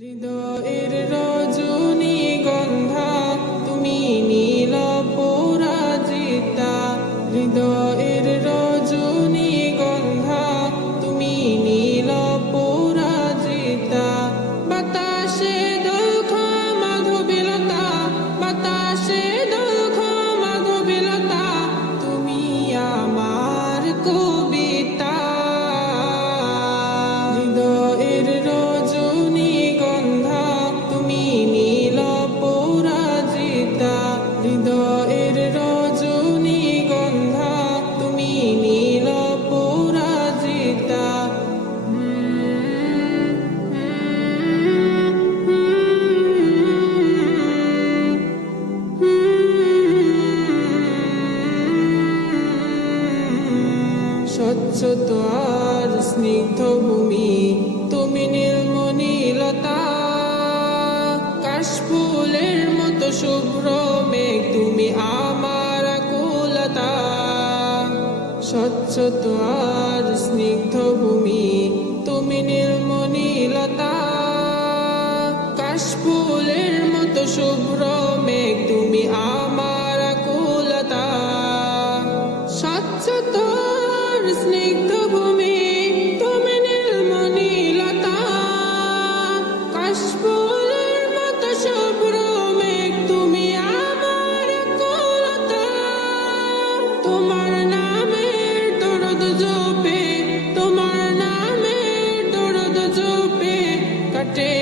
হৃদয়ের রজনীগন্ধা তুমি নীল পরাজিতা। হৃদয়ের রজনীগন্ধা তুমি নীল পরাজিতা। বাতাসে দোলখা মাধবীলতা, বাতাসে দোলখা মাধবীলতা, তুমি আমার কবিতা। হৃদয়ের রজনীগন্ধা তুমি নীল পরাজিতা। হৃদয়ের রজনীগন্ধা তুমি নীল পরাজিতা। স্বচ্ছ আর স্নিগ্ধ ভূমি তুমি নীলমণিলতা। কাশফুলের মতো শুভ্র মেঘ তুমি আমার আকুলতা। স্বচ্ছ আর স্নিগ্ধ ভূমি তুমি নীলমণিলতা। কাশফুলের মতো শুভ্র মেঘ তুমি আমার আকুলতা। স্বচ্ছ স্নিগ্ধ ভূমি তুমি নীলমণিলতা। কাশফুলের মতো শুভ্র মেঘ তুমি আমার আকুলতা। তোমার নামের দরদ জপে, তোমার নামের দরদ জপে কাটে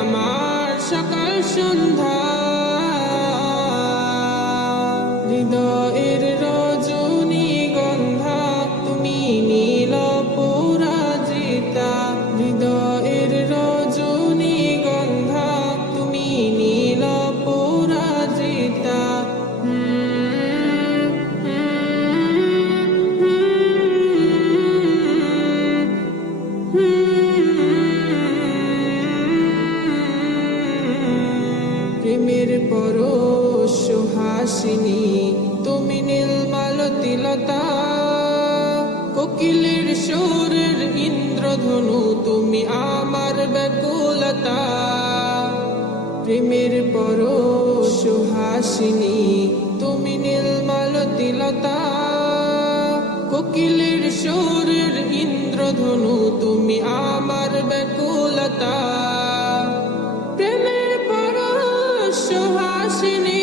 আমার সকাল সন্ধ্যা। হৃদয়ের রজনীগন্ধা তুমি নীল পরাজিতা। হৃদয়ের রজনীগন্ধা তুমি নীল পরাজিতা। প্রেমের পরশ সুহাসিনী তুমি নীলমালতিলতা। কোকিলের সুরের ইন্দ্রধনু তুমি আমার ব্যাকুলতা। প্রেমের পরশ সুহাসিনী তুমি নীলমালতিলতা। কোকিলের সুরের ইন্দ্রধনু তুমি আমার ব্যাকুলতা। প্রেমের পরশ সুহাসিনী